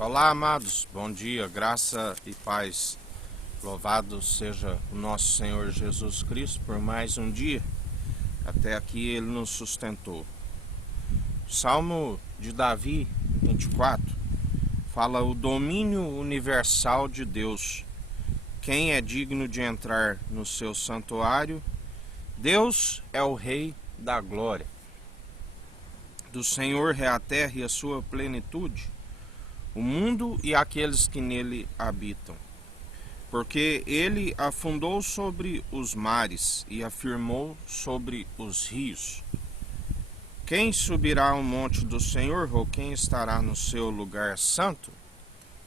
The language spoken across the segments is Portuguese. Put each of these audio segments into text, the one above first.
Olá, amados, bom dia, graça e paz. Louvado seja o nosso Senhor Jesus Cristo por mais um dia. Até aqui Ele nos sustentou. Salmo de Davi 24 fala o domínio universal de Deus. Quem é digno de entrar no seu santuário? Deus é o Rei da glória. Do Senhor é a terra e a sua plenitude, o mundo e aqueles que nele habitam. Porque ele afundou sobre os mares e afirmou sobre os rios. Quem subirá ao monte do Senhor, ou quem estará no seu lugar santo?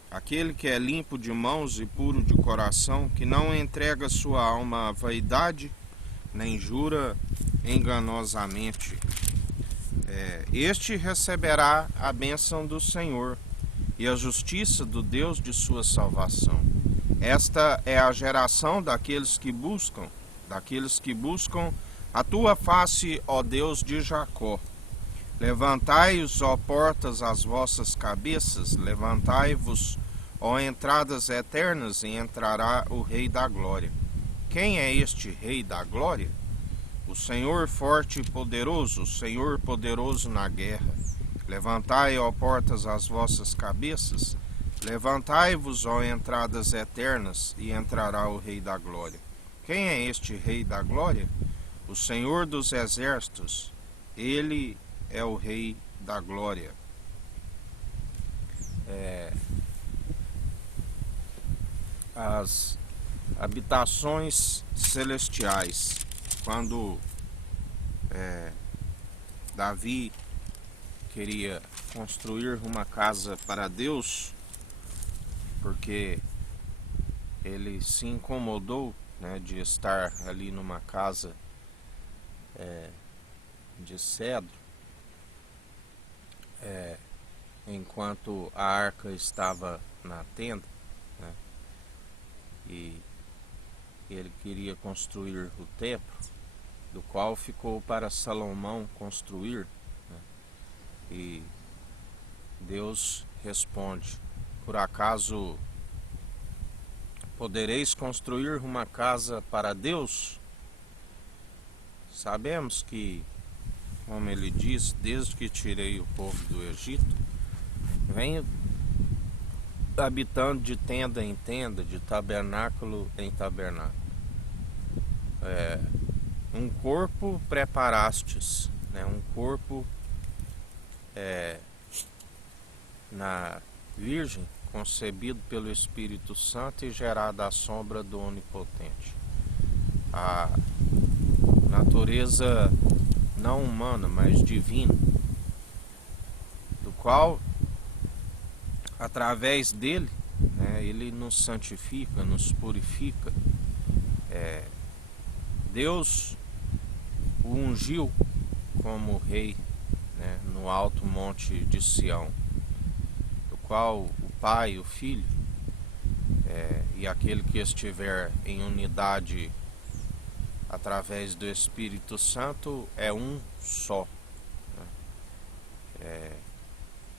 Aquele que é limpo de mãos e puro de coração, que não entrega sua alma à vaidade, nem jura enganosamente. Este receberá a bênção do Senhor e a justiça do Deus de sua salvação. Esta é a geração daqueles que buscam a tua face, ó Deus de Jacó. Levantai-os, ó portas, as vossas cabeças, levantai-vos, ó entradas eternas, e entrará o Rei da glória. Quem é este Rei da glória? O Senhor forte e poderoso, o Senhor poderoso na guerra. Levantai, ó portas, as vossas cabeças, levantai-vos, ó entradas eternas, e entrará o Rei da glória. Quem é este Rei da glória? O Senhor dos exércitos, ele é o Rei da glória. As habitações celestiais. Quando Davi queria construir uma casa para Deus, porque ele se incomodou, de estar ali numa casa de cedro, enquanto a arca estava na tenda, e ele queria construir o templo, do qual ficou para Salomão construir. E Deus responde: por acaso podereis construir uma casa para Deus? Sabemos que, como ele diz, desde que tirei o povo do Egito, venho habitando de tenda em tenda, de tabernáculo em tabernáculo. Um corpo preparastes, um corpo na Virgem, concebido pelo Espírito Santo e gerado à sombra do Onipotente. A natureza não humana, mas divina, do qual, através dele, ele nos santifica, nos purifica. Deus o ungiu como rei, no alto monte de Sião, do qual o Pai, o Filho e aquele que estiver em unidade através do Espírito Santo é um só.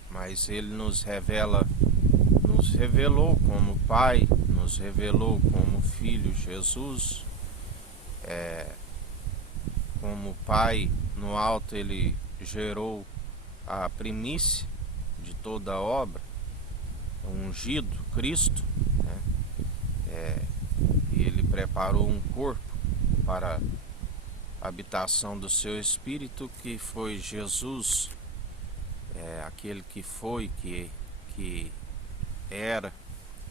Mas ele nos revelou como Pai, nos revelou como Filho Jesus. Como Pai no alto, ele gerou a primícia de toda a obra, o ungido Cristo, e ele preparou um corpo para a habitação do seu Espírito, que foi Jesus, aquele que foi, que era,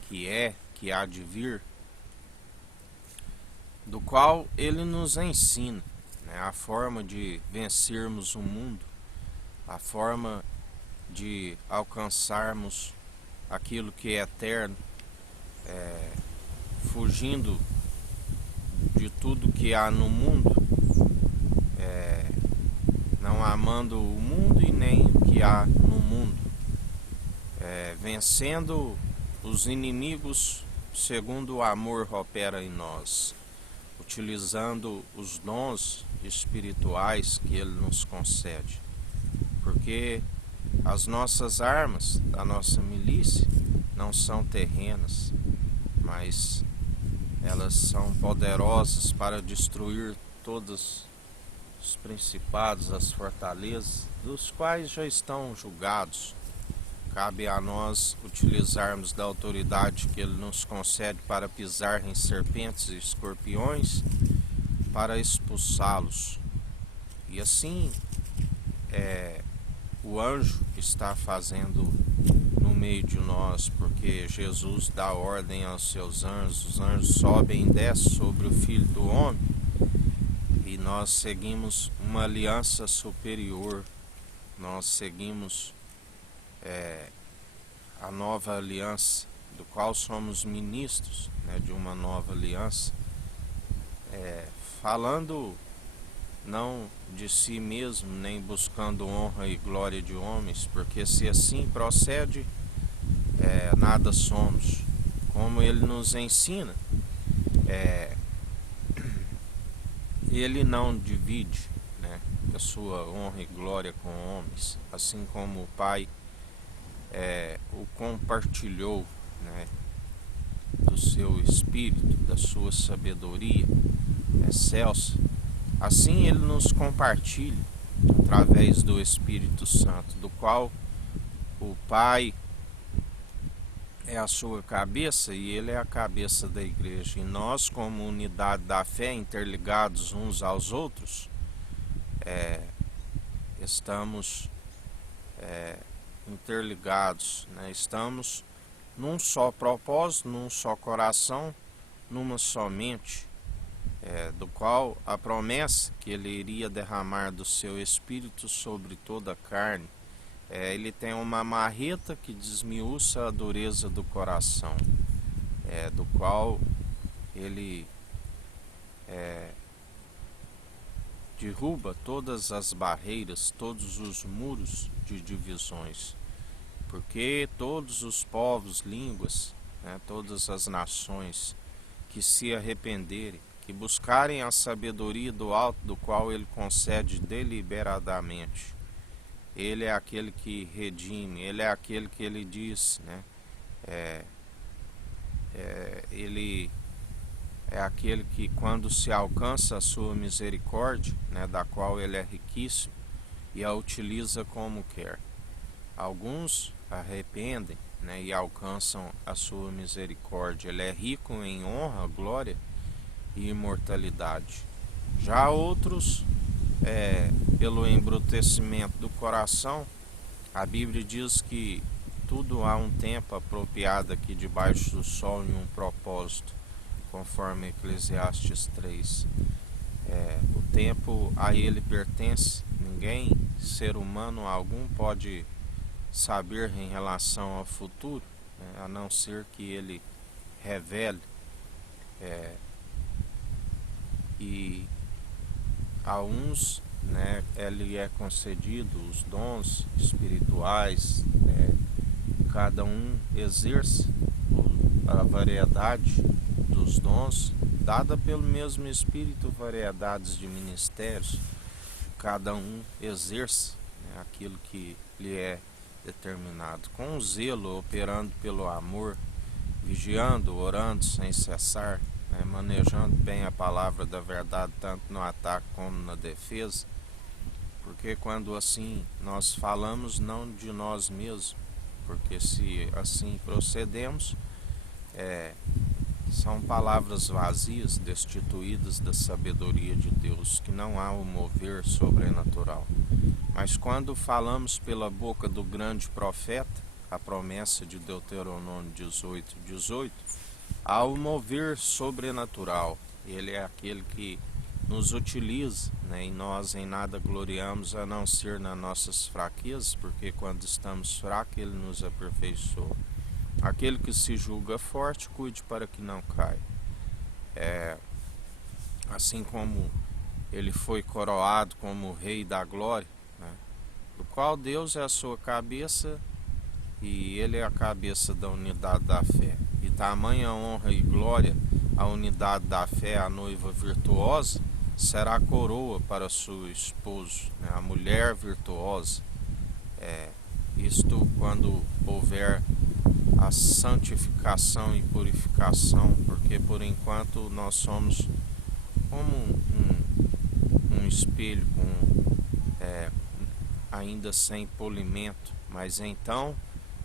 que é, que há de vir, do qual ele nos ensina a forma de vencermos o mundo, a forma de alcançarmos aquilo que é eterno, fugindo de tudo que há no mundo, não amando o mundo e nem o que há no mundo, vencendo os inimigos segundo o amor opera em nós, utilizando os dons espirituais que ele nos concede, porque as nossas armas da nossa milícia não são terrenas, mas elas são poderosas para destruir todos os principados, as fortalezas, dos quais já estão julgados. Cabe a nós utilizarmos da autoridade que Ele nos concede para pisar em serpentes e escorpiões, para expulsá-los. E assim o anjo está fazendo no meio de nós, porque Jesus dá ordem aos seus anjos, os anjos sobem e descem sobre o Filho do Homem, e nós seguimos uma aliança superior, nós seguimos a nova aliança, do qual somos ministros, de uma nova aliança, falando não de si mesmo, nem buscando honra e glória de homens, porque se assim procede, nada somos. Como Ele nos ensina, Ele não divide a sua honra e glória com homens, assim como o Pai o compartilhou do seu Espírito, da sua sabedoria excelsa. Assim Ele nos compartilha através do Espírito Santo, do qual o Pai é a sua cabeça e Ele é a cabeça da igreja. E nós, como unidade da fé, interligados uns aos outros, estamos interligados, estamos num só propósito, num só coração, numa só mente, do qual a promessa que Ele iria derramar do seu Espírito sobre toda a carne, Ele tem uma marreta que desmiuça a dureza do coração, do qual Ele derruba todas as barreiras, todos os muros de divisões, porque todos os povos, línguas, todas as nações que se arrependerem, que buscarem a sabedoria do alto, do qual Ele concede deliberadamente. Ele é aquele que redime, Ele é aquele que Ele diz, Ele é aquele que, quando se alcança a sua misericórdia, da qual Ele é riquíssimo, e a utiliza como quer. Alguns arrependem, e alcançam a sua misericórdia. Ele é rico em honra, glória e imortalidade. Já outros, pelo embrutecimento do coração, a Bíblia diz que tudo há um tempo apropriado aqui debaixo do sol e um propósito, conforme Eclesiastes 3. O tempo a Ele pertence, ninguém, ser humano algum, pode saber em relação ao futuro, a não ser que Ele revele. E a uns, Ele é concedido os dons espirituais, cada um exerce a variedade dos dons, dada pelo mesmo Espírito, variedades de ministérios, cada um exerce aquilo que lhe é determinado, com zelo, operando pelo amor, vigiando, orando sem cessar, manejando bem a palavra da verdade, tanto no ataque como na defesa, porque quando assim nós falamos não de nós mesmos, porque se assim procedemos, são palavras vazias, destituídas da sabedoria de Deus, que não há o mover sobrenatural. Mas quando falamos pela boca do grande profeta, a promessa de Deuteronômio 18:18, há o mover sobrenatural. Ele é aquele que nos utiliza, e nós em nada gloriamos a não ser nas nossas fraquezas, porque quando estamos fracos Ele nos aperfeiçoa. Aquele que se julga forte, cuide para que não caia. Assim como Ele foi coroado como o Rei da Glória, do qual Deus é a sua cabeça e Ele é a cabeça da unidade da fé. E tamanha honra e glória a unidade da fé, a noiva virtuosa, será coroa para seu esposo, a mulher virtuosa. Isto quando houver a santificação e purificação, porque por enquanto nós somos como um espelho ainda sem polimento, mas então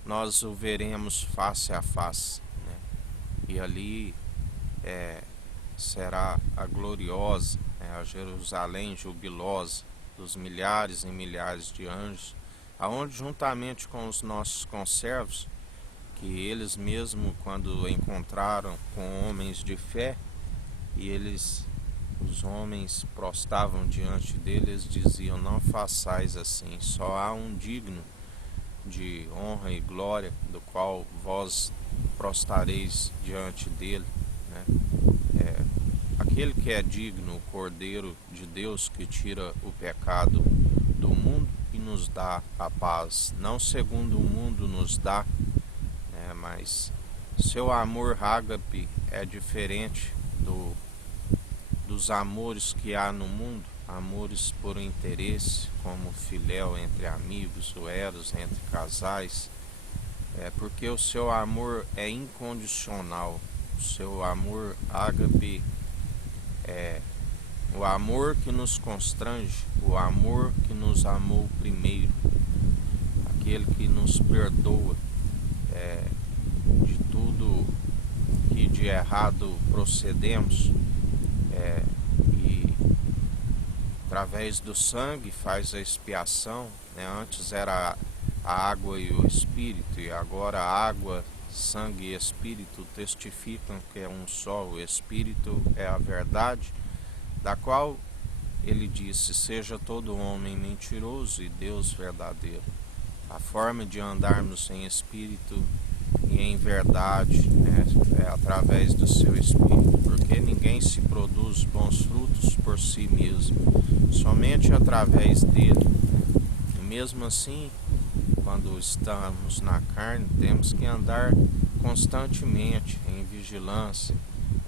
nós o veremos face a face, né? E ali será a gloriosa, a Jerusalém jubilosa dos milhares e milhares de anjos, aonde juntamente com os nossos conservos, que eles mesmo quando encontraram com homens de fé, e os homens prostravam diante deles, diziam: não façais assim, só há um digno de honra e glória, do qual vós prostrareis diante dele, né? Aquele que é digno, o Cordeiro de Deus, que tira o pecado do mundo e nos dá a paz, não segundo o mundo nos dá, mas seu amor ágape é diferente dos amores que há no mundo, amores por interesse, como o filéu entre amigos, o eros entre casais, porque o seu amor é incondicional. O seu amor ágape é o amor que nos constrange, o amor que nos amou primeiro, aquele que nos perdoa de tudo que de errado procedemos, e através do sangue faz a expiação, né? Antes era a água e o espírito, e agora a água, sangue e espírito testificam que é um só. O espírito é a verdade, da qual ele disse: seja todo homem mentiroso e Deus verdadeiro. A forma de andarmos em espírito e em verdade é através do seu espírito, porque ninguém se produz bons frutos por si mesmo, somente através dele. E mesmo assim, quando estamos na carne, temos que andar constantemente em vigilância,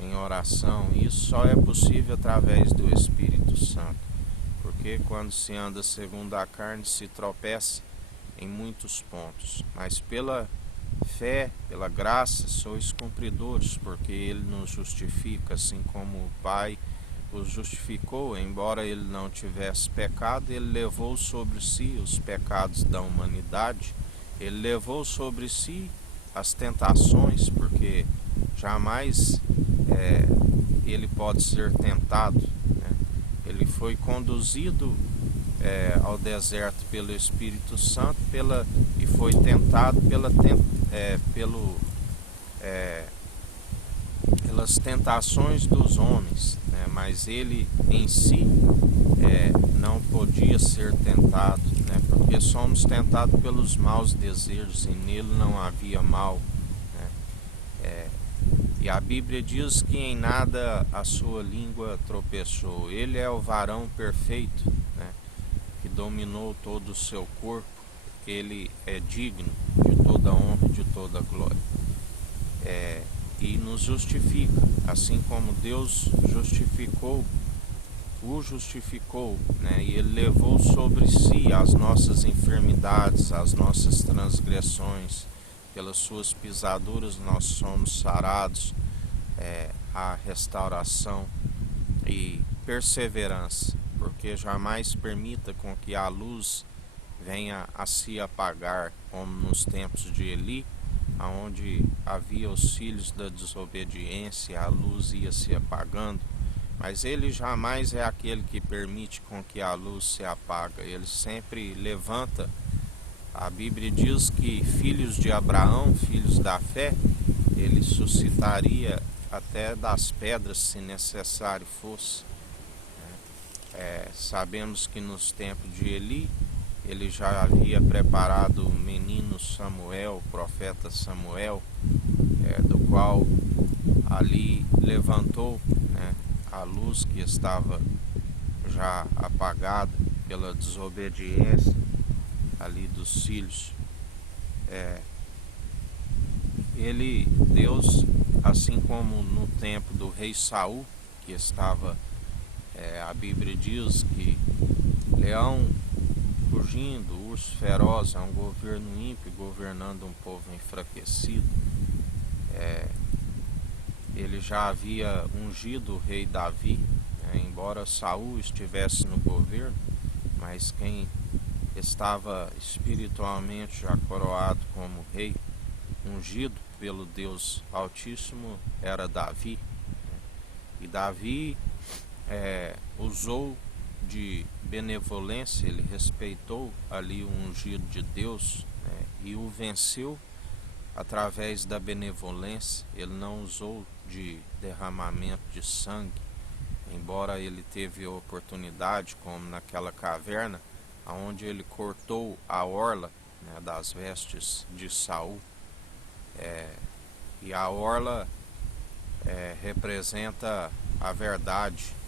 em oração. Isso só é possível através do Espírito Santo, porque quando se anda segundo a carne, se tropeça em muitos pontos, mas pela fé, pela graça, sois cumpridores, porque ele nos justifica, assim como o Pai os justificou. Embora ele não tivesse pecado, ele levou sobre si os pecados da humanidade, ele levou sobre si as tentações, porque jamais ele pode ser tentado, né? Ele foi conduzido ao deserto pelo Espírito Santo e foi tentado pelas tentações dos homens, né? Mas ele em si não podia ser tentado, né? Porque somos tentados pelos maus desejos e nele não havia mal, né? E a Bíblia diz que em nada a sua língua tropeçou. Ele é o varão perfeito, né? Que dominou todo o seu corpo, porque ele é digno de toda honra e de toda glória, e nos justifica, assim como Deus o justificou, né? E ele levou sobre si as nossas enfermidades, as nossas transgressões. Pelas suas pisaduras nós somos sarados. A restauração e perseverança, porque jamais permita com que a luz venha a se apagar, como nos tempos de Eli, onde havia os filhos da desobediência, a luz ia se apagando, mas ele jamais é aquele que permite com que a luz se apague. Ele sempre levanta. A Bíblia diz que filhos de Abraão, filhos da fé, ele suscitaria até das pedras, se necessário fosse. Sabemos que nos tempos de Eli, ele já havia preparado o menino Samuel, o profeta Samuel, do qual ali levantou, né, a luz que estava já apagada pela desobediência ali dos filhos. Deus, assim como no tempo do rei Saul, que estava, a Bíblia diz que leão rugindo, discurso feroz, é um governo ímpio governando um povo enfraquecido. Ele já havia ungido o rei Davi, embora Saul estivesse no governo, mas quem estava espiritualmente já coroado como rei, ungido pelo Deus Altíssimo, era Davi. E Davi usou de benevolência, ele respeitou ali o ungido de Deus, e o venceu através da benevolência. Ele não usou de derramamento de sangue, embora ele teve a oportunidade, como naquela caverna, onde ele cortou a orla das vestes de Saul. E a orla representa a verdade.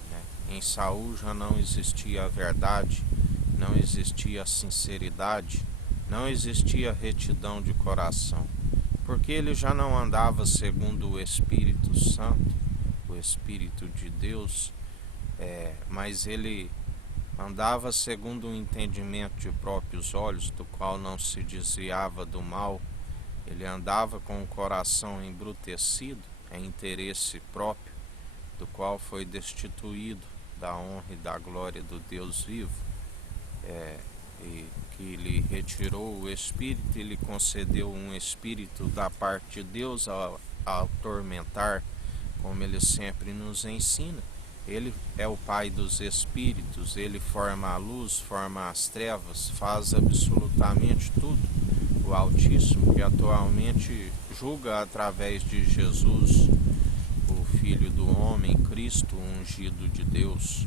Em Saul já não existia a verdade, não existia a sinceridade, não existia retidão de coração, porque ele já não andava segundo o Espírito Santo, o Espírito de Deus, mas ele andava segundo o entendimento de próprios olhos, do qual não se desviava do mal. Ele andava com o coração embrutecido em interesse próprio, do qual foi destituído da honra e da glória do Deus vivo, e que lhe retirou o Espírito e lhe concedeu um Espírito da parte de Deus a atormentar, como ele sempre nos ensina. Ele é o Pai dos Espíritos, ele forma a luz, forma as trevas, faz absolutamente tudo. O Altíssimo, que atualmente julga através de Jesus, o Filho do Homem, Cristo, ungido de Deus,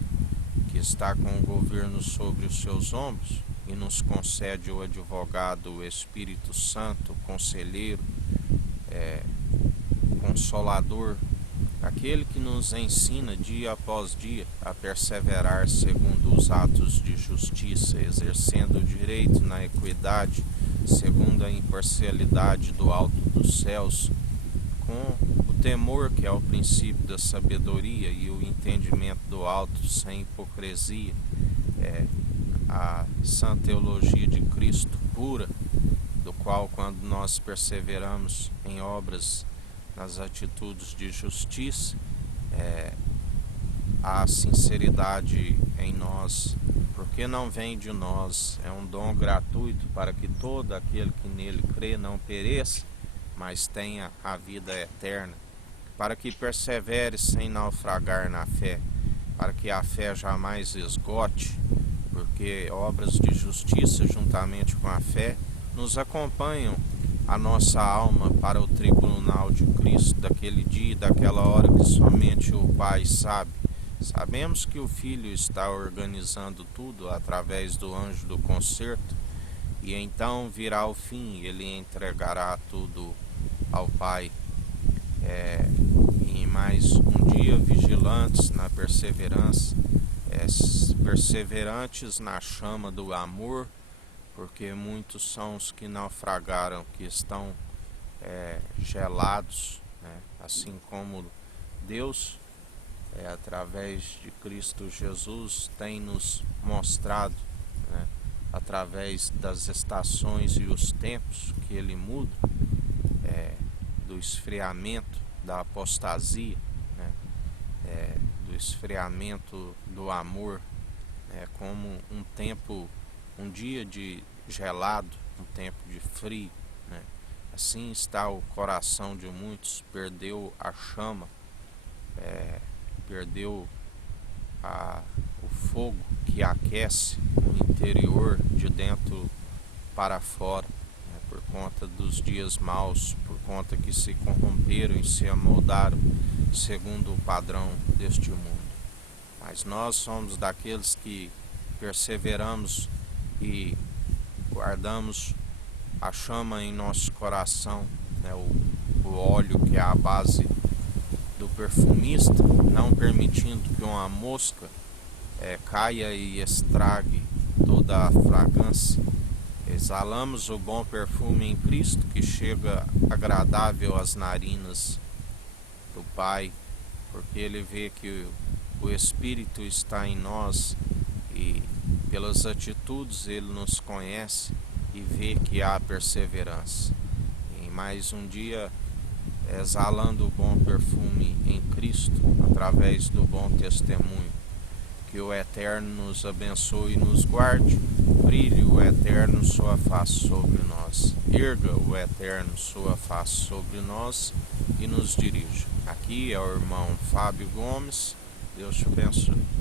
que está com o governo sobre os seus ombros e nos concede o advogado, o Espírito Santo, conselheiro, consolador, aquele que nos ensina dia após dia a perseverar segundo os atos de justiça, exercendo o direito na equidade, segundo a imparcialidade do alto dos céus, com o temor que é o princípio da sabedoria e o entendimento do alto sem hipocrisia, a sã teologia de Cristo pura, do qual quando nós perseveramos em obras, nas atitudes de justiça, há sinceridade em nós, porque não vem de nós, é um dom gratuito para que todo aquele que nele crê não pereça, mas tenha a vida eterna, para que persevere sem naufragar na fé, para que a fé jamais esgote, porque obras de justiça juntamente com a fé nos acompanham a nossa alma para o tribunal de Cristo, daquele dia e daquela hora que somente o Pai sabe. Sabemos que o Filho está organizando tudo através do anjo do concerto, e então virá o fim, ele entregará tudo ao Pai. E mais um dia vigilantes na perseverança, perseverantes na chama do amor, porque muitos são os que naufragaram, que estão gelados, assim como Deus, através de Cristo Jesus, tem nos mostrado, através das estações e os tempos que ele muda, do esfriamento da apostasia, do esfriamento do amor, como um tempo, um dia de gelado, um tempo de frio, Assim está o coração de muitos, perdeu a chama, perdeu o fogo que aquece o interior de dentro para fora, por conta dos dias maus, por conta que se corromperam e se amoldaram segundo o padrão deste mundo. Mas nós somos daqueles que perseveramos e guardamos a chama em nosso coração, o óleo que é a base do perfumista, não permitindo que uma mosca caia e estrague toda a fragrância. Exalamos o bom perfume em Cristo, que chega agradável às narinas do Pai, porque ele vê que o Espírito está em nós e pelas atitudes Ele nos conhece e vê que há perseverança. Em mais um dia, exalando o bom perfume em Cristo, através do bom testemunho. Que o Eterno nos abençoe e nos guarde, brilhe o Eterno sua face sobre nós, erga o Eterno sua face sobre nós e nos dirija. Aqui é o irmão Fábio Gomes, Deus te abençoe.